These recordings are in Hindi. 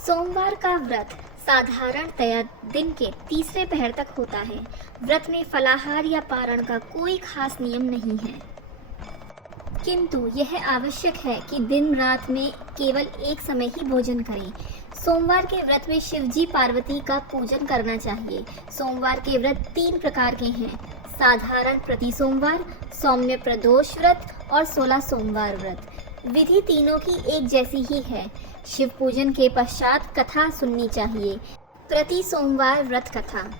सोमवार का व्रत साधारणतया दिन के तीसरे पहर तक होता है। व्रत में फलाहार या पारण का कोई खास नियम नहीं है, किंतु यह आवश्यक है कि दिन रात में केवल एक समय ही भोजन करें। सोमवार के व्रत में शिवजी पार्वती का पूजन करना चाहिए। सोमवार के व्रत 3 प्रकार के हैं: साधारण प्रति सोमवार, सौम्य प्रदोष व्रत और 16 सोमवार व्रत। विधि तीनों की एक जैसी ही है। शिव पूजन के पश्चात कथा सुननी चाहिए। प्रति सोमवार व्रत कथा।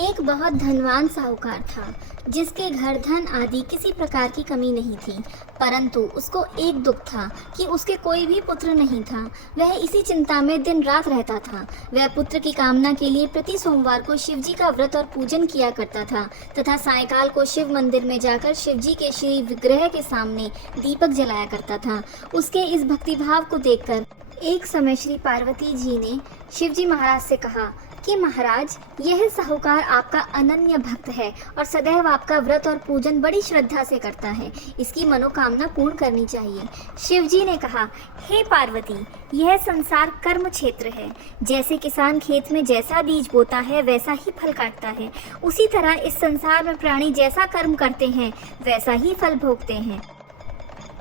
एक बहुत धनवान साहूकार था, जिसके घर धन आदि किसी प्रकार की कमी नहीं थी, परंतु उसको एक दुख था कि उसके कोई भी पुत्र नहीं था। वह इसी चिंता में दिन रात रहता था। वह पुत्र की कामना के लिए प्रति सोमवार को शिवजी का व्रत और पूजन किया करता था तथा सायंकाल को शिव मंदिर में जाकर शिवजी के श्री विग्रह के सामने दीपक जलाया करता था। उसके इस भक्तिभाव को देखकर एक समय श्री पार्वती जी ने शिवजी महाराज से कहा कि महाराज, यह साहूकार आपका अनन्य भक्त है और सदैव आपका व्रत और पूजन बड़ी श्रद्धा से करता है। इसकी मनोकामना पूर्ण करनी चाहिए। शिवजी ने कहा, हे पार्वती, यह संसार कर्म क्षेत्र है। जैसे किसान खेत में जैसा बीज बोता है वैसा ही फल काटता है, उसी तरह इस संसार में प्राणी जैसा कर्म करते हैं वैसा ही फल भोगते हैं।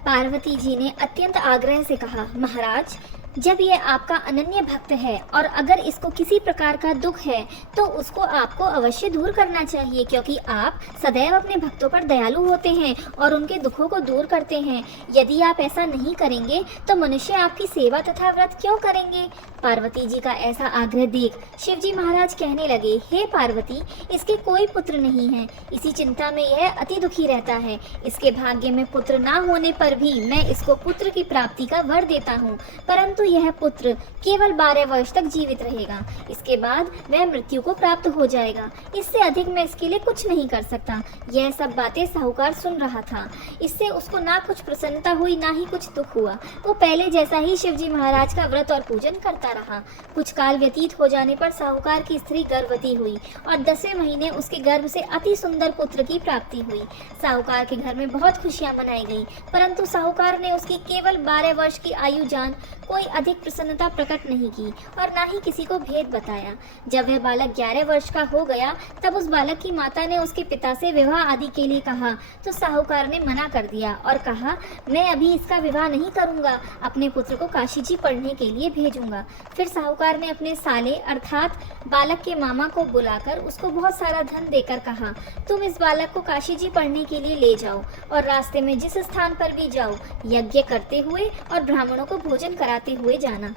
पार्वती जी ने अत्यंत आग्रह से कहा, महाराज, जब यह आपका अनन्य भक्त है और अगर इसको किसी प्रकार का दुख है तो उसको आपको अवश्य दूर करना चाहिए, क्योंकि आप सदैव अपने भक्तों पर दयालु होते हैं और उनके दुखों को दूर करते हैं। यदि आप ऐसा नहीं करेंगे तो मनुष्य आपकी सेवा तथा व्रत क्यों करेंगे? पार्वती जी का ऐसा आग्रह देख शिवजी महाराज कहने लगे, हे पार्वती, इसके कोई पुत्र नहीं है। इसी चिंता में यह अति दुखी रहता है। इसके भाग्य में पुत्र ना होने पर भी मैं इसको पुत्र की प्राप्ति का वर देता हूँ, परंतु यह पुत्र केवल 12 वर्ष तक जीवित रहेगा। इसके बाद वह मृत्यु को प्राप्त हो जाएगा। इससे अधिक मैं इसके लिए कुछ नहीं कर सकता। यह सब बातें साहूकार सुन रहा था। इससे उसको ना कुछ प्रसन्नता हुई ना ही कुछ दुख हुआ। वो पहले जैसा ही शिवजी महाराज का व्रत और पूजन करता रहा। कुछ काल व्यतीत हो जाने पर साहूकार की स्त्री गर्भवती हुई और 10वें महीने उसके गर्भ से अति सुंदर पुत्र की प्राप्ति हुई। साहूकार के घर में बहुत खुशियां मनाई गई, परंतु साहूकार ने उसकी केवल 12 वर्ष की आयु जान कोई अधिक प्रसन्नता प्रकट नहीं की और ना ही किसी को भेद बताया। जब वह बालक 11 वर्ष का हो गया तब उस बालक की माता ने उसके पिता से विवाह आदि के लिए कहा, तो साहूकार ने मना कर दिया और कहा, मैं अभी इसका विवाह नहीं करूंगा, अपने पुत्र को काशी जी पढ़ने के लिए भेजूंगा। फिर साहूकार ने अपने साले अर्थात बालक के मामा को बुलाकर उसको बहुत सारा धन देकर कहा, तुम इस बालक को काशी जी पढ़ने के लिए ले जाओ और रास्ते में जिस स्थान पर भी जाओ यज्ञ करते हुए और ब्राह्मणों को भोजन कराते हुए जाना।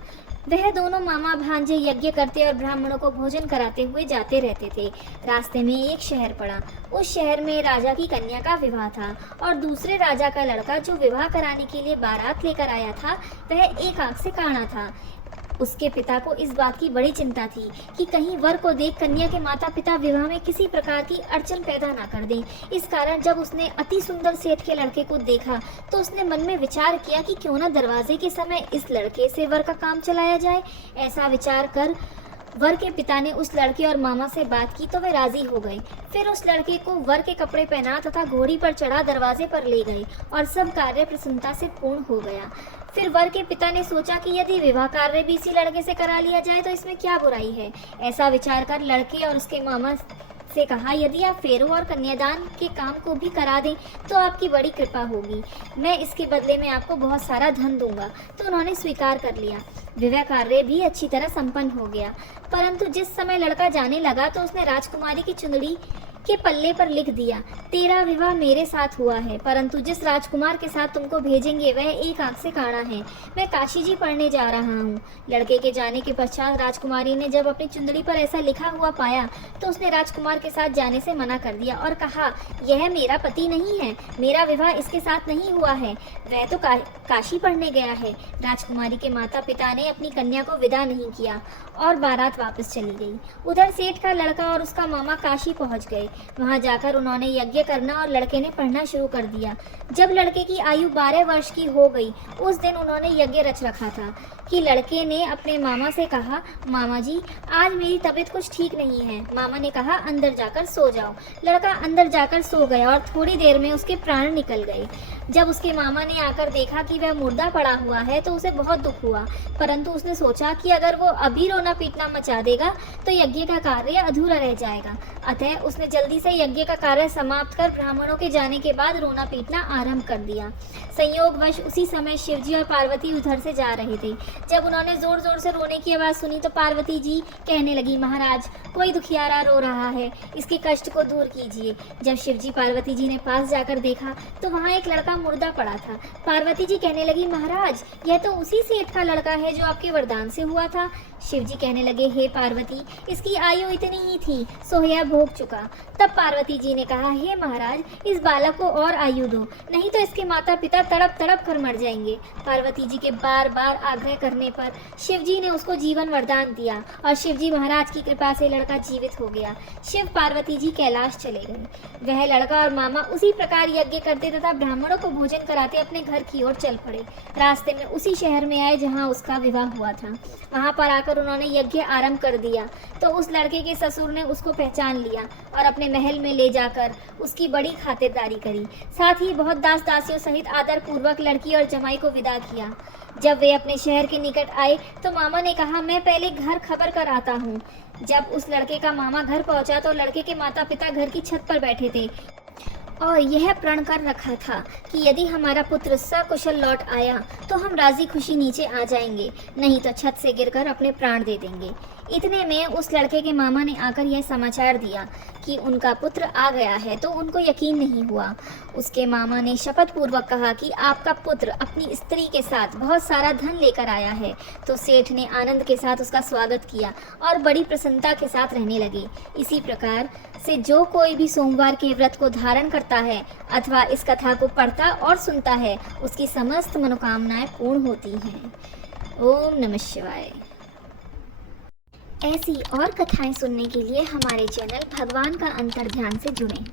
वह दोनों मामा भांजे यज्ञ करते और ब्राह्मणों को भोजन कराते हुए जाते रहते थे। रास्ते में एक शहर पड़ा। उस शहर में राजा की कन्या का विवाह था और दूसरे राजा का लड़का जो विवाह कराने के लिए बारात लेकर आया था वह एक आंख से काना था। उसके पिता को इस बात की बड़ी चिंता थी कि कहीं वर को देख कन्या के माता पिता विवाह में किसी प्रकार की अड़चन पैदा ना कर दें। इस कारण जब उसने अति सुंदर सेठ के लड़के को देखा तो उसने मन में विचार किया कि क्यों ना दरवाजे के समय इस लड़के से वर का काम चलाया जाए। ऐसा विचार कर वर के पिता ने उस लड़के और मामा से बात की तो वे राजी हो गए। फिर उस लड़के को वर के कपड़े पहना तथा घोड़ी पर चढ़ा दरवाजे पर ले गए और सब कार्य प्रसन्नता से पूर्ण हो गया। फिर वर के पिता ने सोचा कि यदि विवाह कार्य भी इसी लड़के से करा लिया जाए तो इसमें क्या बुराई है। ऐसा विचार कर लड़के और उसके मामा से कहा, यदि आप फेरों और कन्यादान के काम को भी करा दें तो आपकी बड़ी कृपा होगी। मैं इसके बदले में आपको बहुत सारा धन दूंगा। तो उन्होंने स्वीकार कर लिया। विवाह कार्य भी अच्छी तरह संपन्न हो गया, परंतु जिस समय लड़का जाने लगा तो उसने राजकुमारी की चुंदड़ी के पल्ले पर लिख दिया, तेरा विवाह मेरे साथ हुआ है, परंतु जिस राजकुमार के साथ तुमको भेजेंगे वह एक आंख से काना है। मैं काशी जी पढ़ने जा रहा हूँ। लड़के के जाने के पश्चात राजकुमारी ने जब अपनी चुंदड़ी पर ऐसा लिखा हुआ पाया तो उसने राजकुमार के साथ जाने से मना कर दिया और कहा, यह मेरा पति नहीं है, मेरा विवाह इसके साथ नहीं हुआ है, वह तो काशी पढ़ने गया है। राजकुमारी के माता पिता ने अपनी कन्या को विदा नहीं किया और बारात वापस चली गई। उधर सेठ का लड़का और उसका मामा काशी पहुंच गए। वहां जाकर उन्होंने यज्ञ करना और लड़के ने पढ़ना शुरू कर दिया। जब लड़के की आयु 12 वर्ष की हो गई, उस दिन उन्होंने यज्ञ रच रखा था कि लड़के ने अपने मामा से कहा, मामा जी आज मेरी तबीयत कुछ ठीक नहीं है। मामा ने कहा, अंदर जाकर सो जाओ। लड़का अंदर जाकर सो गया और थोड़ी देर में उसके प्राण निकल गए। जब उसके मामा ने आकर देखा कि वह मुर्दा पड़ा हुआ है तो उसे बहुत दुख हुआ, परंतु उसने सोचा कि अगर वो अभी रोना पीटना मचा देगा तो यज्ञ का कार्य अधूरा रह जाएगा। अतः उसने जल्दी से यज्ञ का कार्य समाप्त कर ब्राह्मणों के जाने के बाद रोना पीटना आरंभ कर दिया। संयोगवश उसी समय शिवजी और पार्वती उधर से जा रहे थे। जब उन्होंने जोर जोर से रोने की आवाज़ सुनी तो पार्वती जी कहने लगी, महाराज कोई दुखियारा रो रहा है, इसके कष्ट को दूर कीजिए। जब शिवजी पार्वती जी ने पास जाकर देखा तो वहाँ एक लड़का मुर्दा पड़ा था। पार्वती जी कहने लगी, महाराज यह तो उसी सेठ का लड़का है जो आपके वरदान से हुआ था। शिवजी कहने लगे, हे पार्वती इसकी आयु इतनी ही थी, सो यह भोग चुका। तब पार्वती जी ने कहा, हे महाराज इस बालक को और आयु दो, नहीं तो इसके माता पिता तड़प तड़प कर मर जाएंगे। पार्वती जी के बार बार आग्रह करने पर शिवजी ने उसको जीवन वरदान दिया और शिवजी महाराज की कृपा से लड़का जीवित हो गया। शिव पार्वती जी कैलाश चले गए। वह लड़का और मामा उसी प्रकार यज्ञ करते तथा ब्राह्मणों को भोजन कराते अपने घर की ओर चल पड़े। रास्ते में उसी शहर में आए जहाँ उसका विवाह हुआ था। वहाँ पर आकर उन्होंने यज्ञ आरंभ कर दिया तो उस लड़के के ससुर ने उसको पहचान लिया और अपने महल में ले जाकर उसकी बड़ी खातिरदारी करी। साथ ही बहुत दास दासियों सहित आदर पूर्वक लड़की और जमाई को विदा किया। जब वे अपने शहर के निकट आए तो मामा ने कहा, मैं पहले घर खबर कर आता हूँ। जब उस लड़के का मामा घर पहुंचा तो लड़के के माता पिता घर की छत पर बैठे थे और यह प्रण कर रखा था कि यदि हमारा पुत्र सकुशल लौट आया तो हम राजी खुशी नीचे आ जाएंगे, नहीं तो छत से गिरकर अपने प्राण दे देंगे। इतने में उस लड़के के मामा ने आकर यह समाचार दिया कि उनका पुत्र आ गया है तो उनको यकीन नहीं हुआ। उसके मामा ने शपथ पूर्वक कहा कि आपका पुत्र अपनी स्त्री के साथ बहुत सारा धन लेकर आया है। तो सेठ ने आनंद के साथ उसका स्वागत किया और बड़ी प्रसन्नता के साथ रहने लगे। इसी प्रकार से जो कोई भी सोमवार के व्रत को धारण करता है अथवा इस कथा को पढ़ता और सुनता है उसकी समस्त मनोकामनाएं पूर्ण होती हैं। ओम नमः शिवाय। ऐसी और कथाएं सुनने के लिए हमारे चैनल भगवान का अंतर्ध्यान से जुड़ें।